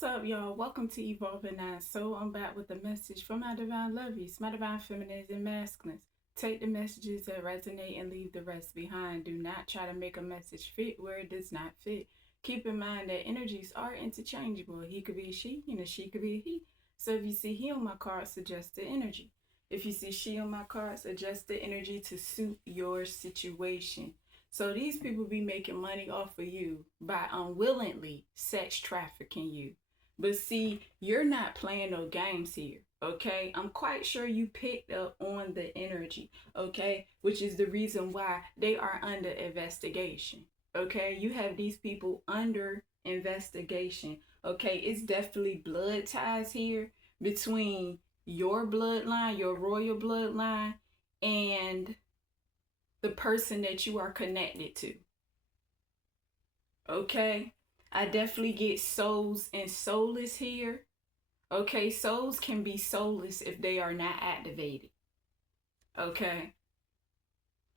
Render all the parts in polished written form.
What's up, y'all? Welcome to Evolving Nine. So I'm back with a message from my divine lovies, my divine feminines and masculines. Take the messages that resonate and leave the rest behind. Do not try to make a message fit where it does not fit. Keep in mind that energies are interchangeable. He could be a she and a she could be a he. So if you see he on my card, suggest the energy. If you see she on my cards, adjust the energy to suit your situation. So these people be making money off of you by unwillingly sex trafficking you. But see, you're not playing no games here, okay? I'm quite sure you picked up on the energy, okay? Which is the reason why they are under investigation, okay? You have these people under investigation, okay? It's definitely blood ties here between your bloodline, your royal bloodline, and the person that you are connected to. Okay? I definitely get souls and soulless here. Okay? Souls can be soulless if they are not activated. Okay?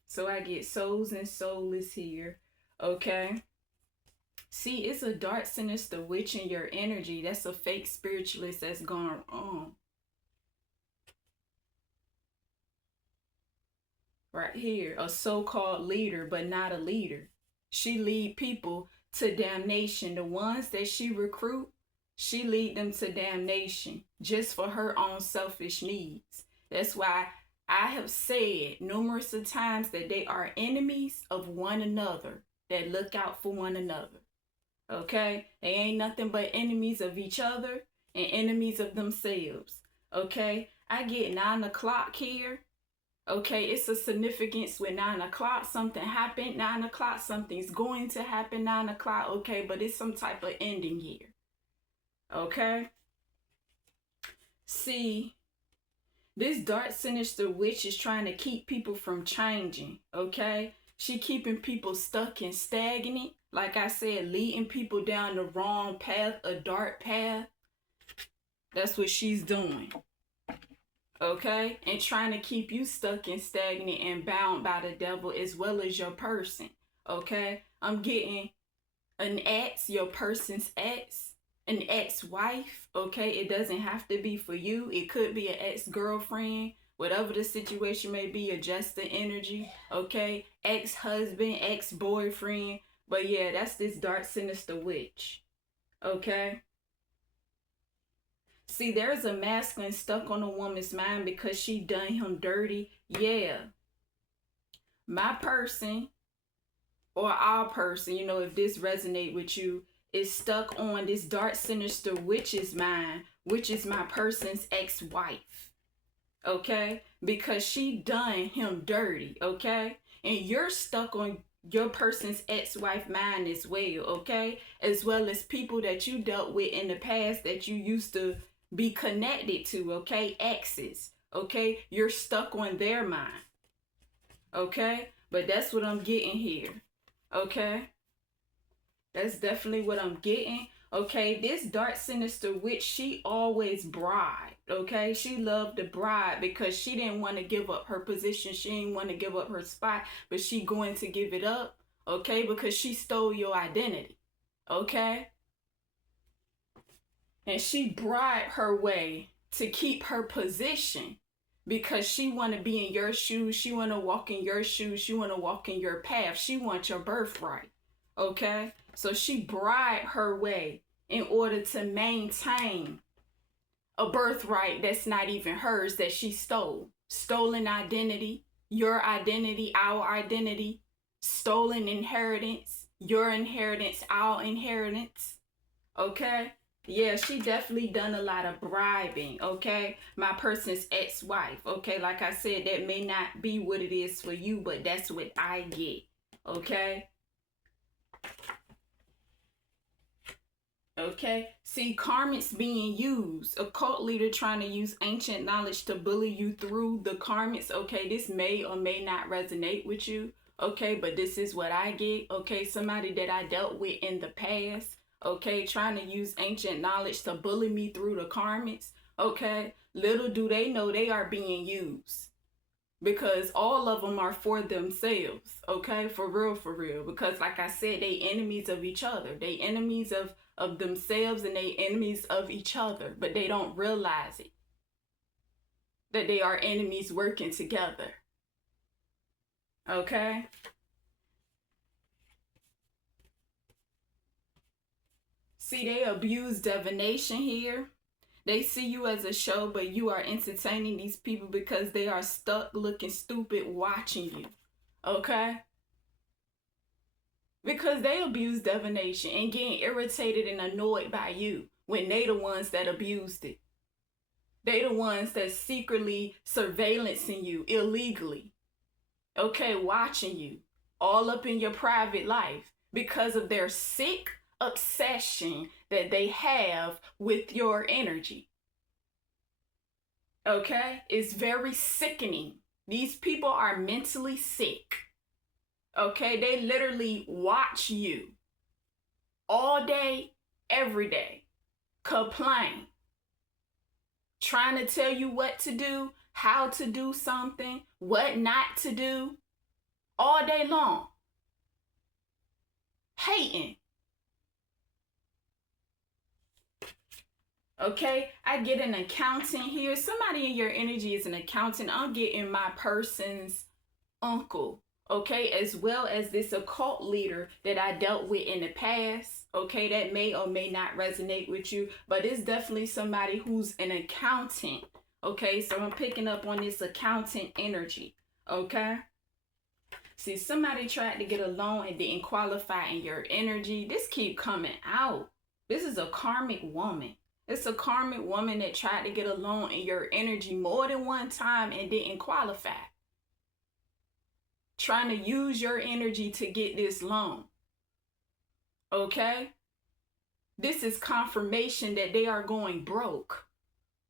So I get souls and soulless here. Okay? See, it's a dark, sinister witch in your energy. That's a fake spiritualist that's gone on. Right here, a so-called leader, but not a leader. She lead people to damnation. The ones that she recruit, she lead them to damnation just for her own selfish needs. That's why I have said numerous of times that they are enemies of one another, that look out for one another. Okay? They ain't nothing but enemies of each other and enemies of themselves. Okay? I get 9 o'clock here. Okay, it's a significance with 9 o'clock. Something happened, 9 o'clock. Something's going to happen, 9 o'clock. Okay, but it's some type of ending here. Okay? See, this dark, sinister witch is trying to keep people from changing. Okay? She keeping people stuck and stagnant. Like I said, leading people down the wrong path, a dark path. That's what she's doing. Okay, and trying to keep you stuck and stagnant and bound by the devil as well as your person. Okay, I'm getting an ex, your person's ex, an ex-wife. Okay, it doesn't have to be for you. It could be an ex-girlfriend, whatever the situation may be. Adjust the energy. Okay, ex-husband, ex-boyfriend. But yeah, that's this dark, sinister witch. Okay. See, there's a masculine stuck on a woman's mind because she done him dirty. Yeah. My person or our person, you know, if this resonate with you, is stuck on this dark, sinister witch's mind, which is my person's ex-wife. Okay? Because she done him dirty. Okay? And you're stuck on your person's ex-wife mind as well. Okay? As well as people that you dealt with in the past that you used to be connected to, okay? Exes, okay? You're stuck on their mind, okay? But that's what I'm getting here, okay? That's definitely what I'm getting, okay? This dark, sinister witch, she always bribed, okay? She loved to bribe because she didn't want to give up her position. She didn't want to give up her spot, but she going to give it up, okay? Because she stole your identity, okay? And she bribed her way to keep her position because she want to be in your shoes. She want to walk in your shoes. She want to walk in your path. She wants your birthright. Okay? So she bribed her way in order to maintain a birthright that's not even hers, that she stole. Stolen identity, your identity, our identity, stolen inheritance, your inheritance, our inheritance. Okay? Yeah, she definitely done a lot of bribing, okay? My person's ex-wife, okay? Like I said, that may not be what it is for you, but that's what I get, okay? Okay? See, karma's being used. A cult leader trying to use ancient knowledge to bully you through the karmics, okay? This may or may not resonate with you, okay? But this is what I get, okay? Somebody that I dealt with in the past, okay, trying to use ancient knowledge to bully me through the karmics, okay? Little do they know they are being used. Because all of them are for themselves, okay? For real, for real. Because like I said, they enemies of each other. They enemies of of themselves and they enemies of each other, but they don't realize it, that they are enemies working together. Okay? See, they abuse divination here. They see you as a show, but you are entertaining these people because they are stuck looking stupid watching you. Okay? Because they abuse divination and getting irritated and annoyed by you when they the ones that abused it. They the ones that secretly surveillancing you illegally. Okay, watching you all up in your private life because of their sick obsession that they have with your energy. Okay, it's very sickening. These people are mentally sick. Okay, they literally watch you all day, every day, complain, trying to tell you what to do, how to do something, what not to do, all day long, hating. Okay, I get an accountant here. Somebody in your energy is an accountant. I'm getting my person's uncle, okay, as well as this occult leader that I dealt with in the past, okay, that may or may not resonate with you, but it's definitely somebody who's an accountant, okay, so I'm picking up on this accountant energy, okay. See, somebody tried to get a loan and didn't qualify in your energy. This keep coming out. This is a karmic woman. It's a karmic woman that tried to get a loan in your energy more than one time and didn't qualify. Trying to use your energy to get this loan. Okay? This is confirmation that they are going broke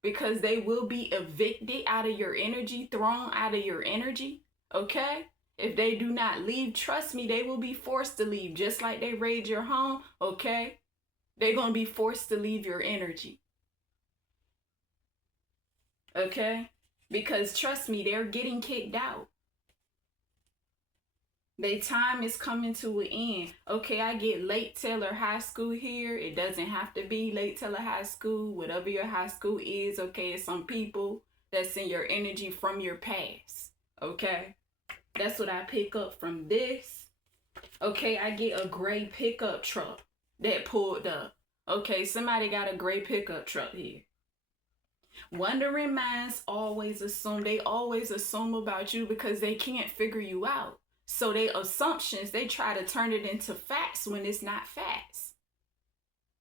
because they will be evicted out of your energy, thrown out of your energy. Okay? If they do not leave, trust me, they will be forced to leave just like they raid your home. Okay? They're going to be forced to leave your energy. Okay? Because trust me, they're getting kicked out. Their time is coming to an end. Okay, I get Lake Taylor High School here. It doesn't have to be Lake Taylor High School. Whatever your high school is, okay, it's some people that's in your energy from your past. Okay? That's what I pick up from this. Okay, I get a gray pickup truck that pulled up. Okay, somebody got a gray pickup truck here. Wondering minds always assume about you because they can't figure you out. So they assumptions, they try to turn it into facts when it's not facts.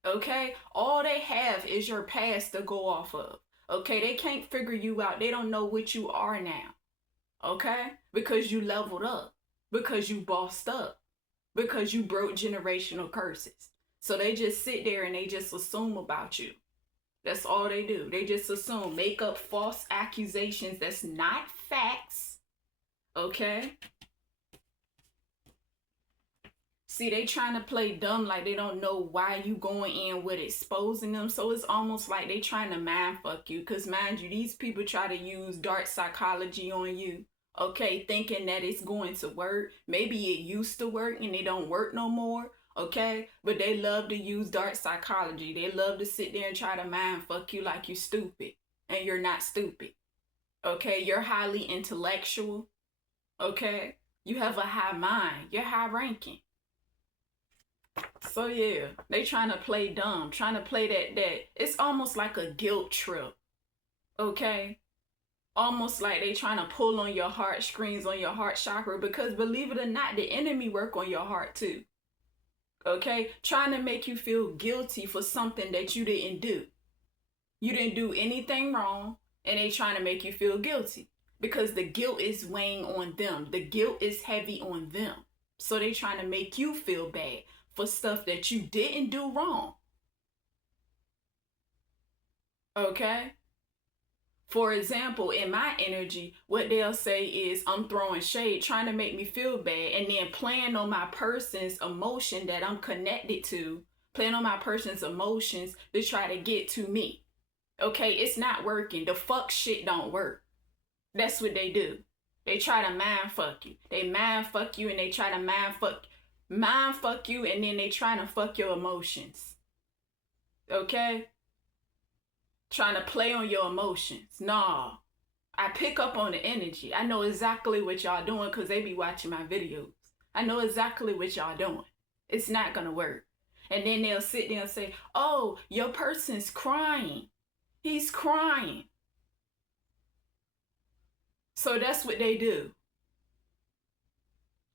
Okay? All they have is your past to go off of. Okay? They can't figure you out. They don't know what you are now. Okay? Because you leveled up. Because you bossed up. Because you broke generational curses. So they just sit there and they just assume about you. That's all they do. They just assume. Make up false accusations that's not facts. Okay? See, they trying to play dumb like they don't know why you going in with exposing them. So it's almost like they trying to mind fuck you. Because mind you, these people try to use dark psychology on you. Okay, thinking that it's going to work. Maybe it used to work and it don't work no more. Okay, but they love to use dark psychology. They love to sit there and try to mind fuck you like you stupid. And you're not stupid. Okay, you're highly intellectual. Okay, you have a high mind. You're high ranking. So yeah, they trying to play dumb, trying to play that it's almost like a guilt trip. Okay? Almost like they trying to pull on your heartstrings, on your heart chakra, because believe it or not, the enemy work on your heart too. Okay? Trying to make you feel guilty for something that you didn't do. You didn't do anything wrong, and they trying to make you feel guilty because the guilt is weighing on them. The guilt is heavy on them. So they trying to make you feel bad for stuff that you didn't do wrong. Okay? For example, in my energy, what they'll say is I'm throwing shade, trying to make me feel bad, and then playing on my person's emotion that I'm connected to, playing on my person's emotions to try to get to me. Okay, it's not working. The fuck shit don't work. That's what they do. They try to mind fuck you. They mind fuck you and they try to mind fuck you, and then they trying to fuck your emotions. Okay? Trying to play on your emotions. Nah. I pick up on the energy. I know exactly what y'all doing because they be watching my videos. I know exactly what y'all doing. It's not going to work. And then they'll sit there and say, oh, your person's crying. He's crying. So that's what they do.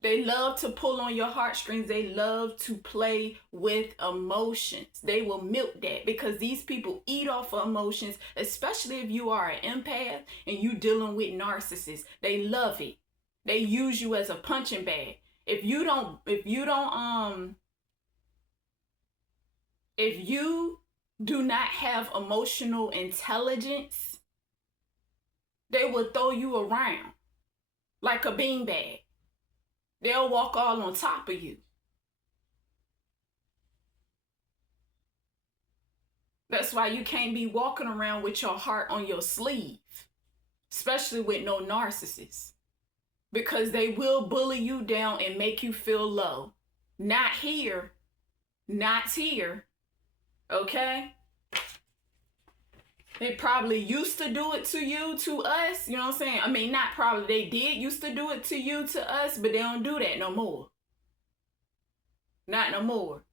They love to pull on your heartstrings. They love to play with emotions. They will milk that because these people eat off of emotions, especially if you are an empath and you dealing with narcissists. They love it. They use you as a punching bag. If you do not have emotional intelligence, they will throw you around like a beanbag. They'll walk all on top of you. That's why you can't be walking around with your heart on your sleeve, especially with no narcissist, because they will bully you down and make you feel low. Not here. Not here. Okay? They probably used to do it to you, to us. You know what I'm saying? I mean, not probably. They did used to do it to you, to us, but they don't do that no more. Not no more.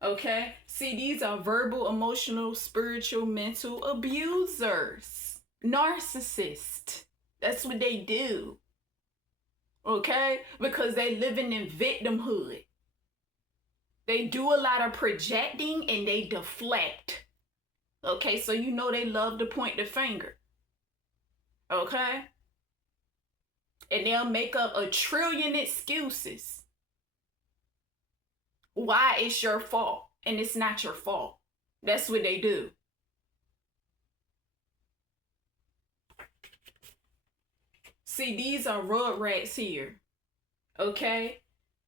Okay? See, these are verbal, emotional, spiritual, mental abusers. Narcissists. That's what they do. Okay? Because they living in victimhood. They do a lot of projecting and they deflect. Okay, so you know they love to point the finger. Okay? And they'll make up a trillion excuses why it's your fault. And it's not your fault. That's what they do. See, these are road rats here. Okay?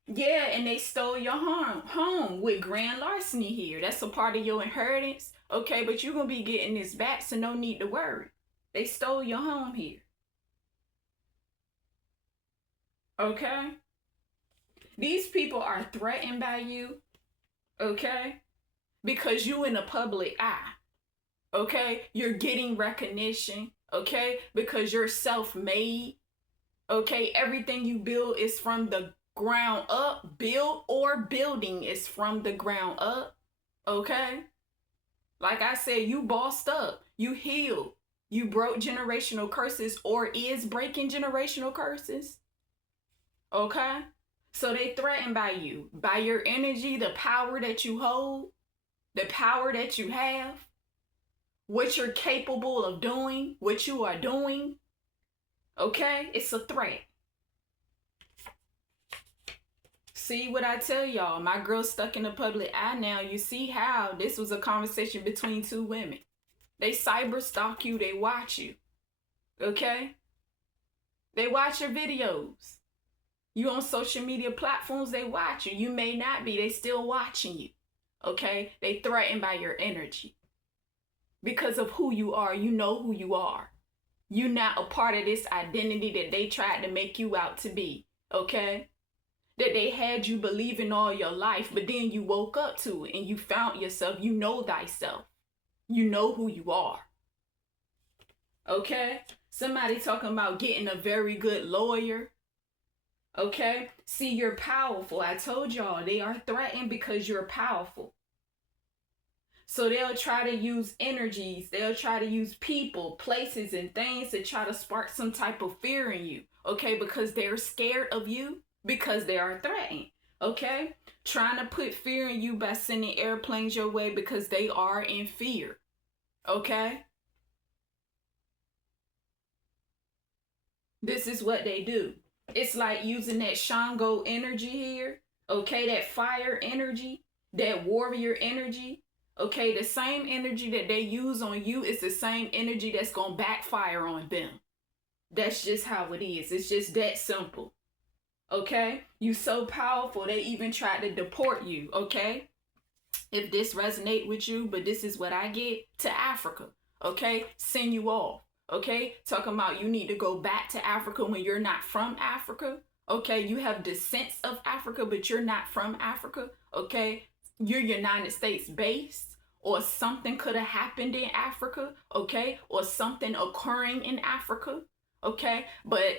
Yeah, and they stole your home with grand larceny here. That's a part of your inheritance. Okay, but you're going to be getting this back, so no need to worry. They stole your home here. Okay? These people are threatened by you. Okay? Because you in the public eye. Okay? You're getting recognition. Okay? Because you're self-made. Okay? Everything you build is from the ground up. Building is from the ground up. Okay? Like I said, you bossed up. You healed. You broke generational curses or is breaking generational curses. Okay? So they threatened by you. By your energy, the power that you hold, the power that you have, what you're capable of doing, what you are doing. Okay? It's a threat. See what I tell y'all? My girl's stuck in the public eye now. You see how this was a conversation between two women. They cyber stalk you. They watch you. Okay? They watch your videos. You on social media platforms, they watch you. You may not be. They still watching you. Okay? They threatened by your energy. Because of who you are. You know who you are. You're not a part of this identity that they tried to make you out to be. Okay? That they had you believing all your life, but then you woke up to it and you found yourself. You know thyself. You know who you are. Okay? Somebody talking about getting a very good lawyer. Okay? See, you're powerful. I told y'all they are threatened because you're powerful. So they'll try to use energies. They'll try to use people, places, and things to try to spark some type of fear in you. Okay? Because they're scared of you. Because they are threatened, okay? Trying to put fear in you by sending airplanes your way because they are in fear, okay? This is what they do. It's like using that Shango energy here, okay? That fire energy, that warrior energy, okay? The same energy that they use on you is the same energy that's going to backfire on them. That's just how it is. It's just that simple. Okay? You so powerful, they even tried to deport you, okay? If this resonate with you, but this is what I get, to Africa, okay? Send you off, okay? Talking about you need to go back to Africa when you're not from Africa, okay? You have descents of Africa, but you're not from Africa, okay? you're United States based, or something could have happened in Africa, okay, or something occurring in Africa, okay, but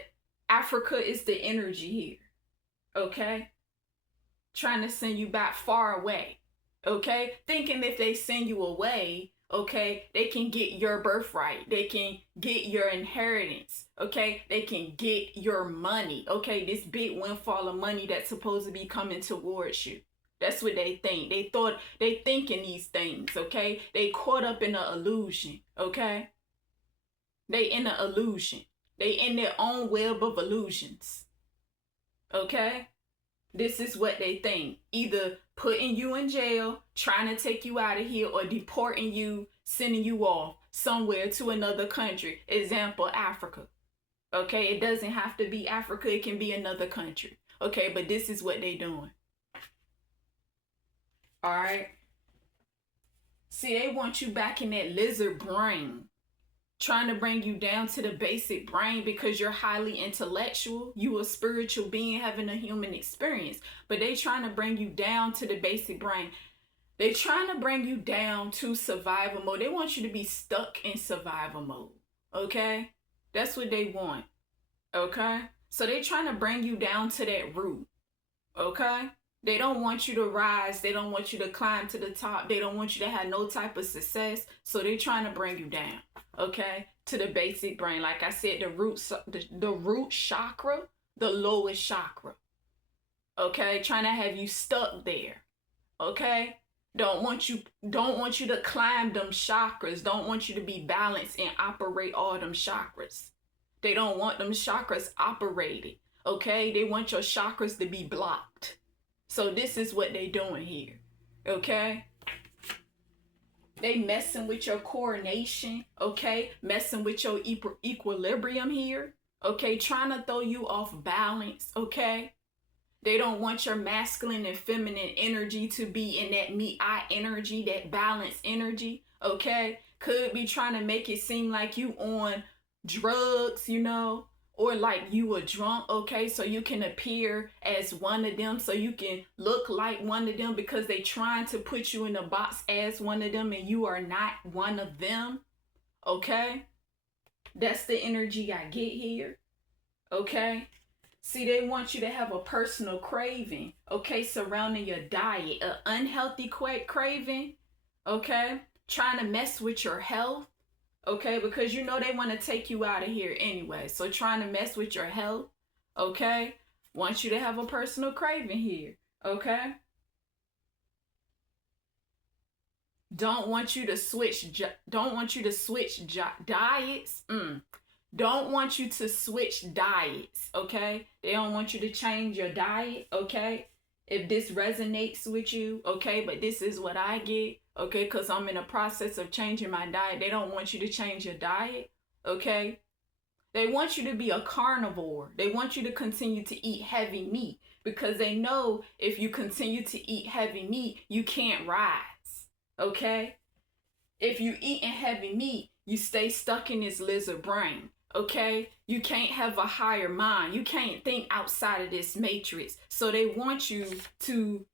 Africa is the energy here, okay, trying to send you back far away, okay, thinking if they send you away, okay, they can get your birthright, they can get your inheritance, okay, they can get your money, okay, this big windfall of money that's supposed to be coming towards you. That's what they think. They thinking these things, okay? They caught up in an illusion, okay? They in an illusion. They in their own web of illusions, okay? This is what they think. Either putting you in jail, trying to take you out of here, or deporting you, sending you off somewhere to another country. Example, Africa, okay? It doesn't have to be Africa. It can be another country, okay? But this is what they doing. All right. See, they want you back in that lizard brain, trying to bring you down to the basic brain because you're highly intellectual. You a spiritual being having a human experience, but they trying to bring you down to the basic brain. They trying to bring you down to survival mode. They want you to be stuck in survival mode. Okay? That's what they want. Okay? So they trying to bring you down to that root. Okay? They don't want you to rise. They don't want you to climb to the top. They don't want you to have no type of success. So they're trying to bring you down, okay, to the basic brain. Like I said, the root chakra, the lowest chakra, okay, trying to have you stuck there, okay. Don't want you to climb them chakras. Don't want you to be balanced and operate all them chakras. They don't want them chakras operated, okay. They want your chakras to be blocked. So this is what they doing here, okay? They messing with your coordination, okay? Messing with your equilibrium here, okay? Trying to throw you off balance, okay? They don't want your masculine and feminine energy to be in that me-I energy, that balance energy, okay? Could be trying to make it seem like you on drugs, you know? Or like you were drunk, okay, so you can appear as one of them, so you can look like one of them, because they trying to put you in a box as one of them and you are not one of them, okay? That's the energy I get here, okay? See, they want you to have a personal craving, okay, surrounding your diet, an unhealthy craving, okay? Trying to mess with your health. Okay, because you know they want to take you out of here anyway. So trying to mess with your health, okay? Want you to have a personal craving here, okay? Don't want you to switch diets. Don't want you to switch diets, okay? They don't want you to change your diet, okay? If this resonates with you, okay, but this is what I get, okay, because I'm in a process of changing my diet. They don't want you to change your diet, okay? They want you to be a carnivore. They want you to continue to eat heavy meat, because they know if you continue to eat heavy meat, you can't rise, okay? If you eating heavy meat, you stay stuck in this lizard brain, okay? You can't have a higher mind. You can't think outside of this matrix. So they want you to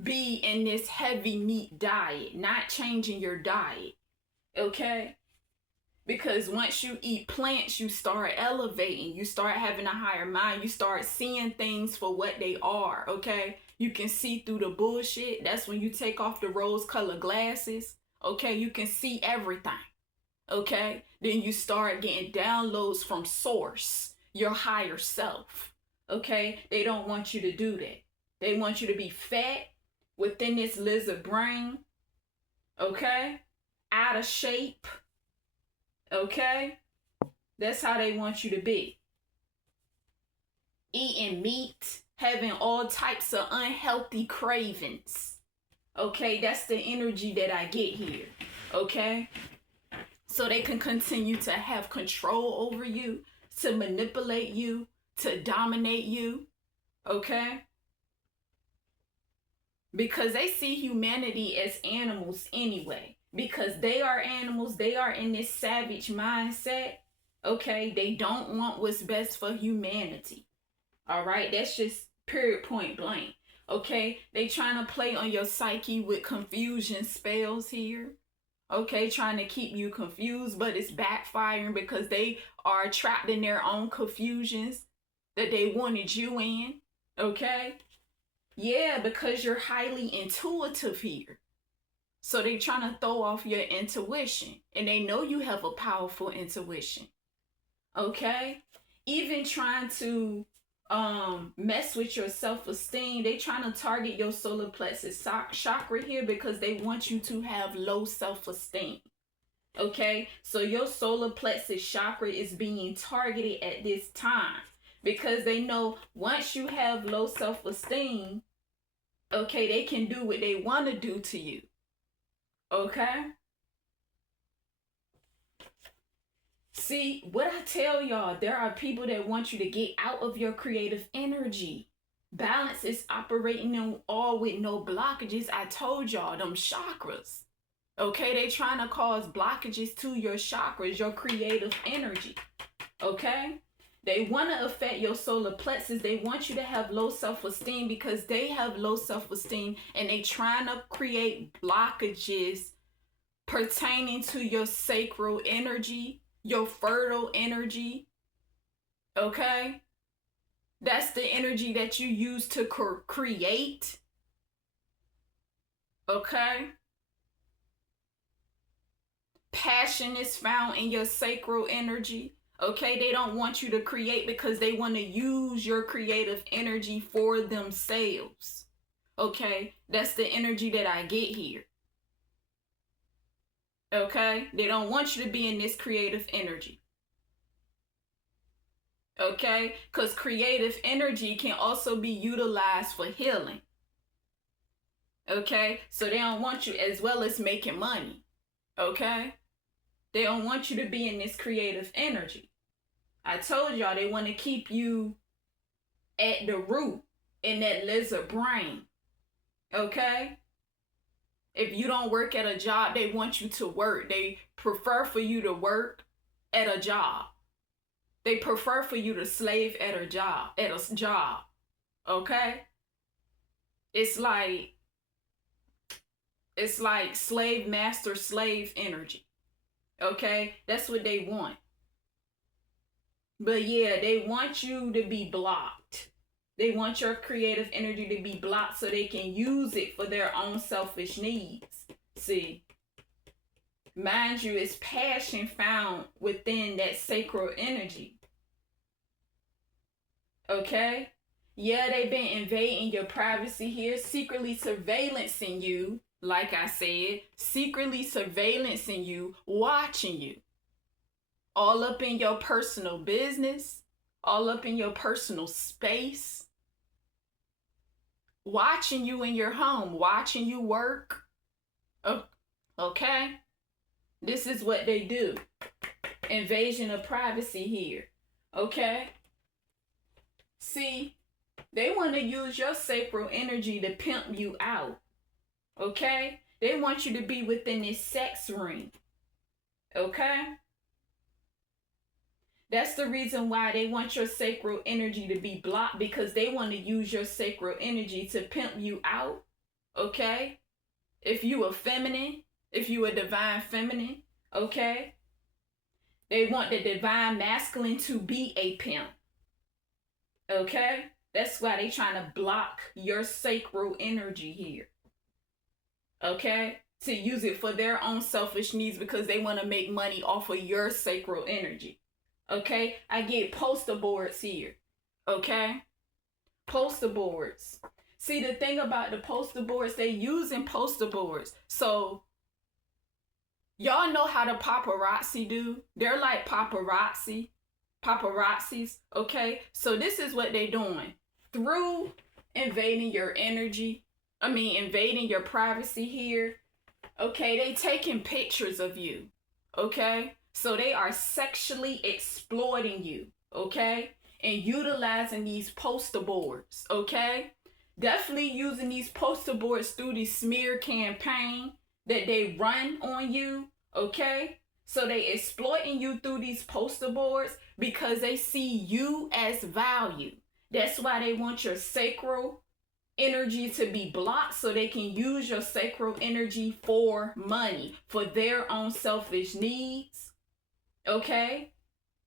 be in this heavy meat diet, not changing your diet, okay? Because once you eat plants, you start elevating. You start having a higher mind. You start seeing things for what they are, okay? You can see through the bullshit. That's when you take off the rose-colored glasses, okay? You can see everything. Okay, then you start getting downloads from source, your higher self. Okay, they don't want you to do that. They want you to be fat within this lizard brain. Okay, out of shape. Okay, that's how they want you to be. Eating meat, having all types of unhealthy cravings. Okay, that's the energy that I get here. Okay. So they can continue to have control over you, to manipulate you, to dominate you, okay? Because they see humanity as animals anyway. Because they are animals, they are in this savage mindset, okay? They don't want what's best for humanity, all right? That's just period, point blank. Okay, they trying to play on your psyche with confusion spells here. Okay, trying to keep you confused, but it's backfiring because they are trapped in their own confusions that they wanted you in. Okay, yeah, because you're highly intuitive here. So they trying to throw off your intuition, and they know you have a powerful intuition. Okay, even trying to mess with your self-esteem. They trying to target your solar plexus chakra here because they want you to have low self-esteem. Okay, so your solar plexus chakra is being targeted at this time because they know once you have low self-esteem, okay, they can do what they want to do to you. Okay, see, what I tell y'all, there are people that want you to get out of your creative energy. Balance is operating in all with no blockages. I told y'all, them chakras. Okay, they trying to cause blockages to your chakras, your creative energy. Okay, they want to affect your solar plexus. They want you to have low self-esteem because they have low self-esteem, and they trying to create blockages pertaining to your sacral energy, your fertile energy. Okay, that's the energy that you use to create. Okay, passion is found in your sacral energy. Okay, they don't want you to create because they want to use your creative energy for themselves. Okay, that's the energy that I get here. Okay, they don't want you to be in this creative energy. Okay, because creative energy can also be utilized for healing. Okay, so they don't want you, as well as making money. Okay, they don't want you to be in this creative energy. I told y'all they want to keep you at the root in that lizard brain. Okay, if you don't work at a job, they want you to work. They prefer for you to work at a job. They prefer for you to slave at a job. Okay, it's like slave master slave energy. Okay, that's what they want. But yeah, they want you to be blocked. They want your creative energy to be blocked so they can use it for their own selfish needs. See, mind you, it's passion found within that sacral energy. Okay, yeah, they've been invading your privacy here, secretly surveillancing you. Like I said, secretly surveillancing you, watching you. All up in your personal business, all up in your personal space. Watching you in your home, watching you work. Oh, okay? This is what they do. Invasion of privacy here. Okay? See, they want to use your sacral energy to pimp you out. Okay? They want you to be within this sex ring. Okay? That's the reason why they want your sacral energy to be blocked, because they want to use your sacral energy to pimp you out. Okay? If you are feminine, if you are divine feminine, okay? They want the divine masculine to be a pimp. Okay? That's why they trying to block your sacral energy here. Okay? To use it for their own selfish needs because they want to make money off of your sacral energy. Okay? I get poster boards here. Okay? Poster boards. See, the thing about the poster boards, they using poster boards. So, y'all know how the paparazzi do? They're like paparazzis, okay? So this is what they're doing. Through invading your energy, invading your privacy here, okay? They taking pictures of you, okay? So they are sexually exploiting you, okay? And utilizing these poster boards, okay? Definitely using these poster boards through the smear campaign that they run on you, okay? So they exploiting you through these poster boards because they see you as value. That's why they want your sacral energy to be blocked so they can use your sacral energy for money, for their own selfish needs. Okay?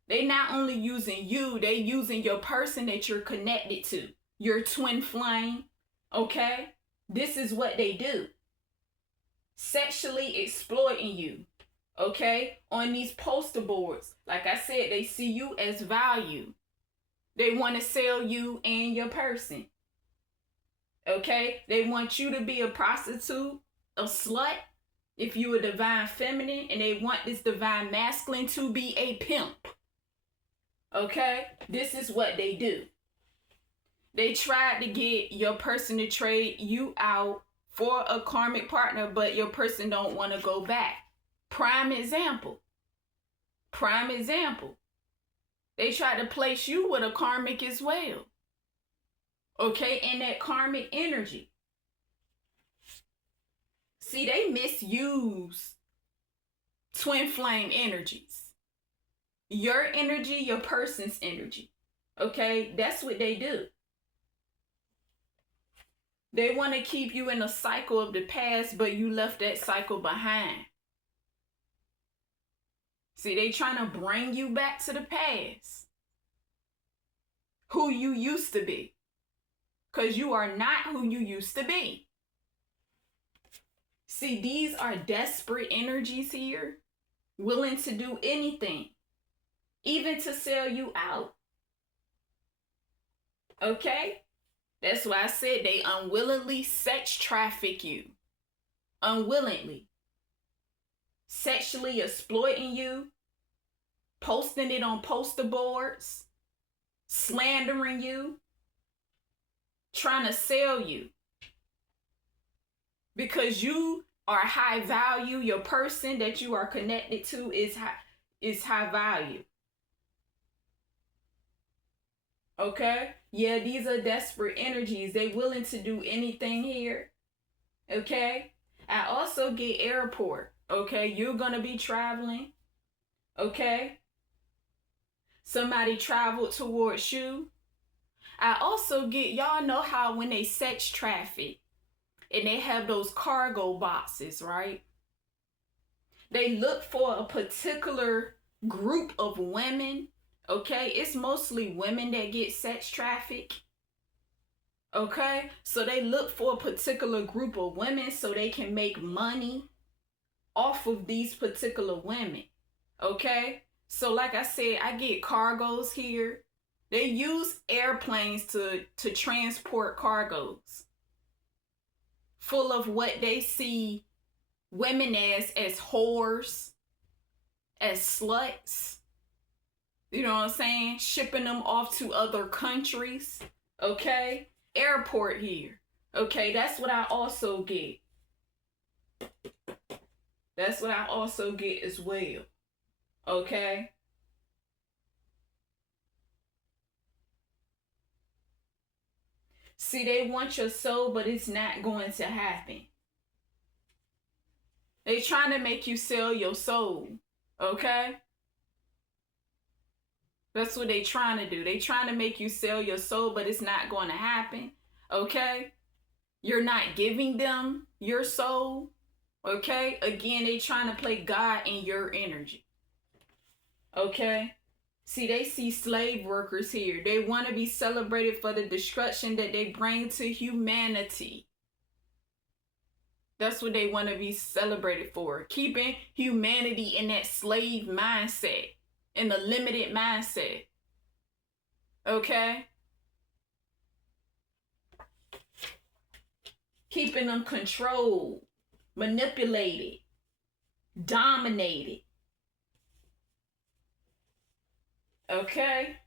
They not only using you, they using your person that you're connected to, your twin flame. Okay? This is what they do. Sexually exploiting you. Okay? On these poster boards. Like I said, they see you as value. They want to sell you and your person. Okay? They want you to be a prostitute, a slut, if you a divine feminine, and they want this divine masculine to be a pimp. Okay? This is what they do. They tried to get your person to trade you out for a karmic partner, but your person don't want to go back. Prime example. Prime example. They tried to place you with a karmic as well. Okay? And that karmic energy. See, they misuse twin flame energies. Your energy, your person's energy. Okay? That's what they do. They want to keep you in a cycle of the past, but you left that cycle behind. See, they trying to bring you back to the past. Who you used to be. Because you are not who you used to be. See, these are desperate energies here. Willing to do anything. Even to sell you out. Okay? That's why I said they unwillingly sex traffic you. Unwillingly. Sexually exploiting you. Posting it on poster boards. Slandering you. Trying to sell you. Because you are high value. Your person that you are connected to is high value. Okay? Yeah, these are desperate energies. They willing to do anything here. Okay? I also get airport. Okay? You're going to be traveling. Okay? Somebody traveled towards you. I also get, y'all know how when they sex traffic and they have those cargo boxes, right? They look for a particular group of women. Okay, it's mostly women that get sex trafficked. Okay, so they look for a particular group of women so they can make money off of these particular women. Okay, so like I said, I get cargoes here. They use airplanes to transport cargoes full of what they see women as whores, as sluts. You know what I'm saying? Shipping them off to other countries. Okay? Airport here. Okay? That's what I also get. That's what I also get as well. Okay? See, they want your soul, but it's not going to happen. They trying to make you sell your soul. Okay? That's what they trying to do. They trying to make you sell your soul, but it's not going to happen. Okay? You're not giving them your soul. Okay? Again, they trying to play God in your energy. Okay? See, they see slave workers here. They want to be celebrated for the destruction that they bring to humanity. That's what they want to be celebrated for. Keeping humanity in that slave mindset. In the limited mindset. Okay? Keeping them controlled, manipulated, dominated. Okay?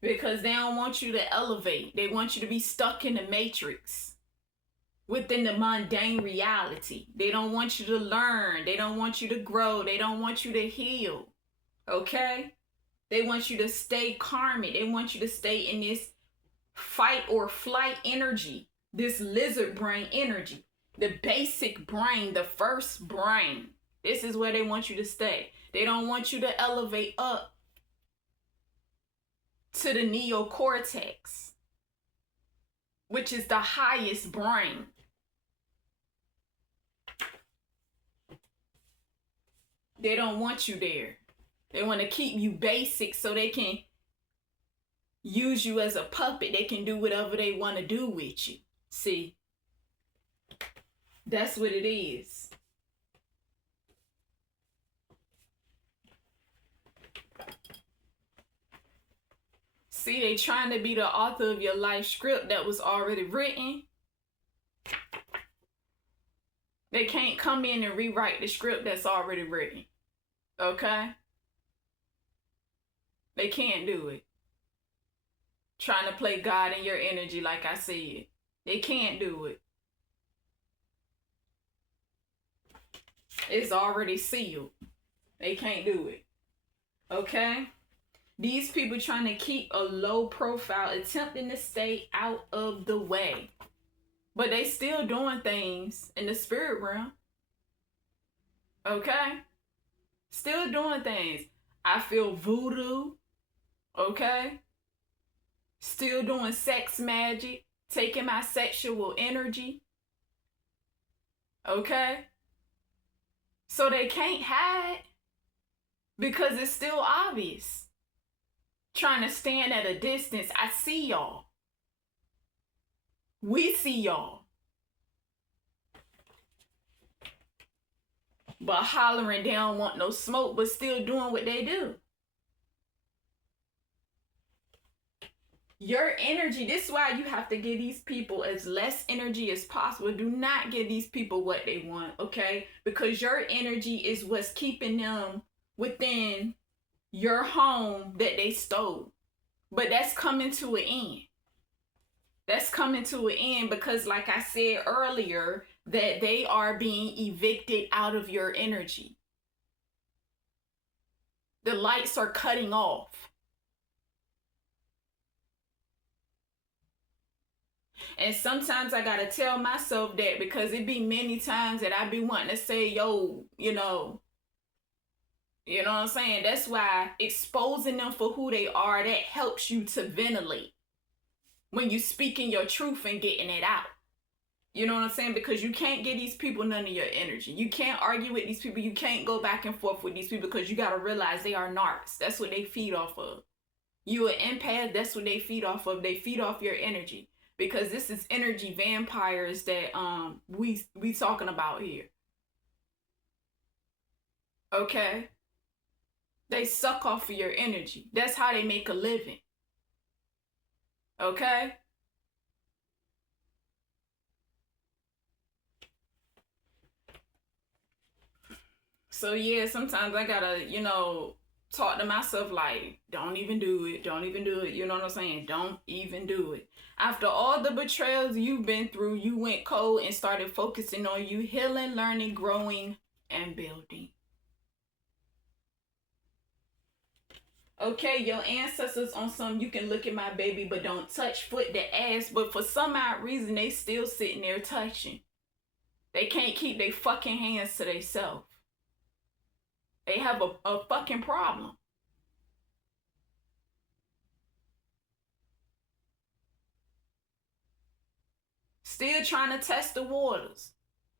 Because they don't want you to elevate. They want you to be stuck in the matrix. Within the mundane reality. They don't want you to learn. They don't want you to grow. They don't want you to heal. Okay? They want you to stay karmic. They want you to stay in this fight or flight energy. This lizard brain energy. The basic brain, the first brain. This is where they want you to stay. They don't want you to elevate up to the neocortex. which is the highest brain. They don't want you there. They want to keep you basic so they can use you as a puppet. They can do whatever they want to do with you. See, that's what it is. See, they trying to be the author of your life script that was already written. They can't come in and rewrite the script that's already written. Okay? They can't do it. Trying to play God in your energy, like I said. They can't do it. It's already sealed. They can't do it. Okay? These people trying to keep a low profile, attempting to stay out of the way. But they still doing things in the spirit realm. Okay? Still doing things. I feel voodoo. Okay? Still doing sex magic. Taking my sexual energy. Okay? So they can't hide. Because it's still obvious. Trying to stand at a distance. I see y'all. We see y'all. But hollering, they don't want no smoke, but still doing what they do. Your energy, this is why you have to give these people as less energy as possible. Do not give these people what they want, okay? Because your energy is what's keeping them within your home that they stole. But that's coming to an end. That's coming to an end because, like I said earlier, that they are being evicted out of your energy. The lights are cutting off. And sometimes I gotta tell myself that because it be many times that I be wanting to say, yo, you know what I'm saying? That's why exposing them for who they are, that helps you to ventilate. When you speaking your truth and getting it out. You know what I'm saying? Because you can't give these people none of your energy. You can't argue with these people. You can't go back and forth with these people because you got to realize they are narcs. That's what they feed off of. You an empath, that's what they feed off of. They feed off your energy. Because this is energy vampires that we talking about here. Okay? They suck off of your energy. That's how they make a living. Okay? So yeah, sometimes I gotta, talk to myself like, don't even do it. Don't even do it. You know what I'm saying? Don't even do it. After all the betrayals you've been through, you went cold and started focusing on you healing, learning, growing, and building. Okay, your ancestors on some, you can look at my baby, but don't touch foot the ass. But for some odd reason, they still sitting there touching. They can't keep their fucking hands to themselves. They have a fucking problem. Still trying to test the waters.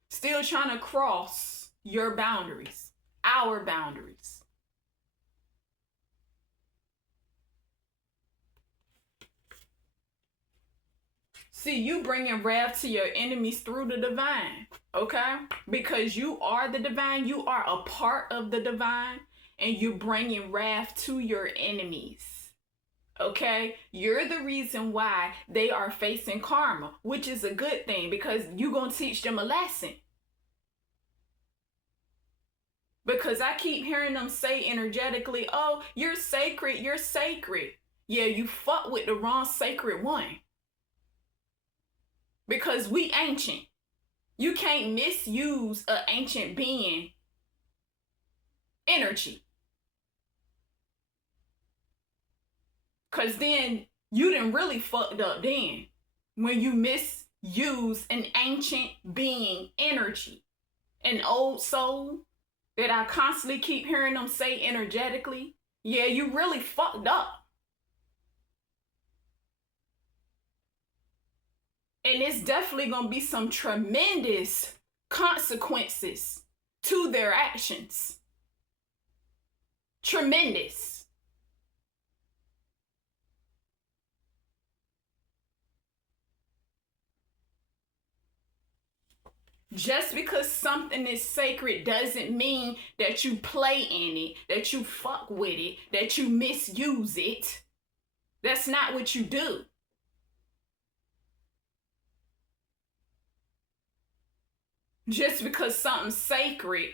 Still trying to cross your boundaries. Our boundaries. See, you bringing wrath to your enemies through the divine, okay? Because you are the divine, you are a part of the divine, and you're bringing wrath to your enemies, okay? You're the reason why they are facing karma, which is a good thing because you're going to teach them a lesson. Because I keep hearing them say energetically, oh, you're sacred, you're sacred. Yeah, you fuck with the wrong sacred one. Because we ancient. You can't misuse an ancient being energy. Because then you done really fucked up then. When you misuse an ancient being energy. An old soul that I constantly keep hearing them say energetically. Yeah, you really fucked up. And it's definitely going to be some tremendous consequences to their actions. Tremendous. Just because something is sacred doesn't mean that you play in it, that you fuck with it, that you misuse it. That's not what you do. Just because something's sacred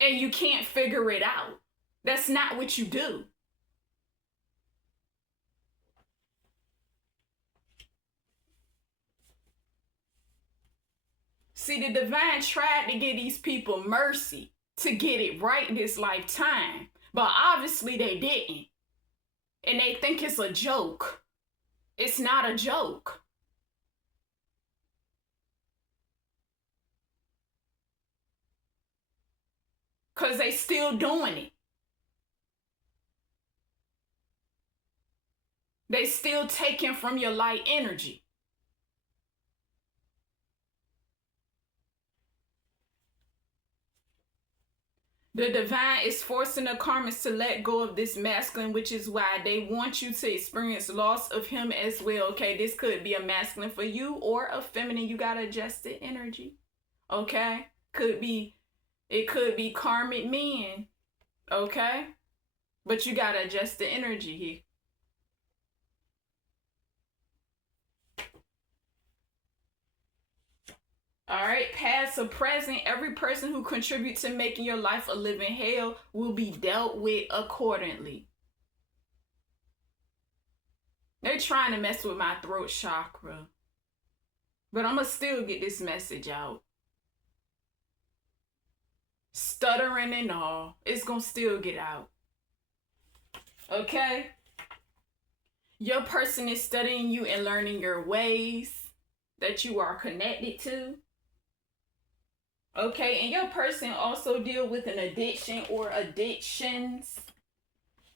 and you can't figure it out, that's not what you do. See, the divine tried to give these people mercy to get it right this lifetime, but obviously they didn't. And they think it's a joke. It's not a joke. Because they still doing it. They still taking from your light energy. The divine is forcing the karmics to let go of this masculine, which is why they want you to experience loss of him as well. Okay, this could be a masculine for you or a feminine. You got to adjust the energy. Okay, it could be karmic men. Okay, but you got to adjust the energy here. All right, past or present, every person who contributes to making your life a living hell will be dealt with accordingly. They're trying to mess with my throat chakra, but I'm going to still get this message out. Stuttering and all, it's going to still get out. Okay? Your person is studying you and learning your ways that you are connected to. Okay, and your person also deal with an addiction or addictions.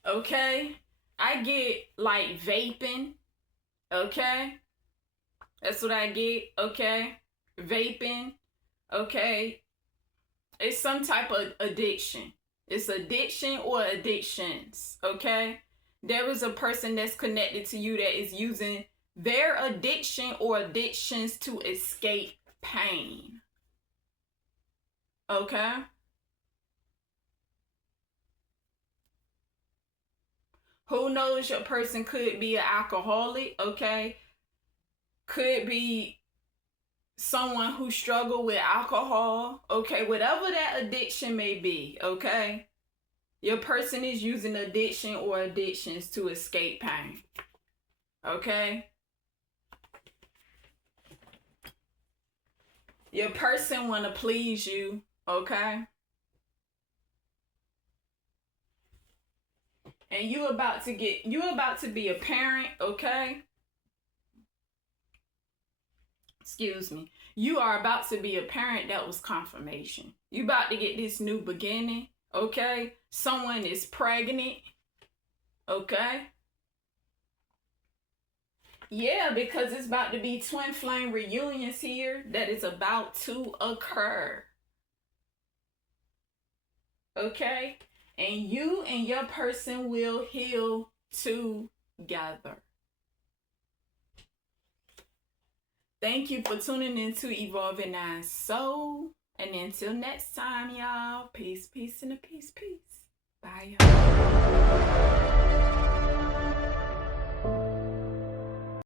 Okay, I get like vaping. Okay, that's what I get. Okay, vaping. Okay, it's some type of addiction. It's addiction or addictions. Okay, there is a person that's connected to you that is using their addiction or addictions to escape pain. Okay. Who knows, your person could be an alcoholic, okay? Could be someone who struggle with alcohol, okay? Whatever that addiction may be, okay? Your person is using addiction or addictions to escape pain, okay? Your person want to please you, okay? And you about to be a parent, okay? Excuse me. You are about to be a parent. That was confirmation. You about to get this new beginning, okay? Someone is pregnant, okay? Yeah, because it's about to be twin flame reunions here that is about to occur. Okay? And you and your person will heal together. Thank you for tuning into Evolving Nine Soul. And until next time, y'all, peace, peace, and a peace, peace. Bye, y'all.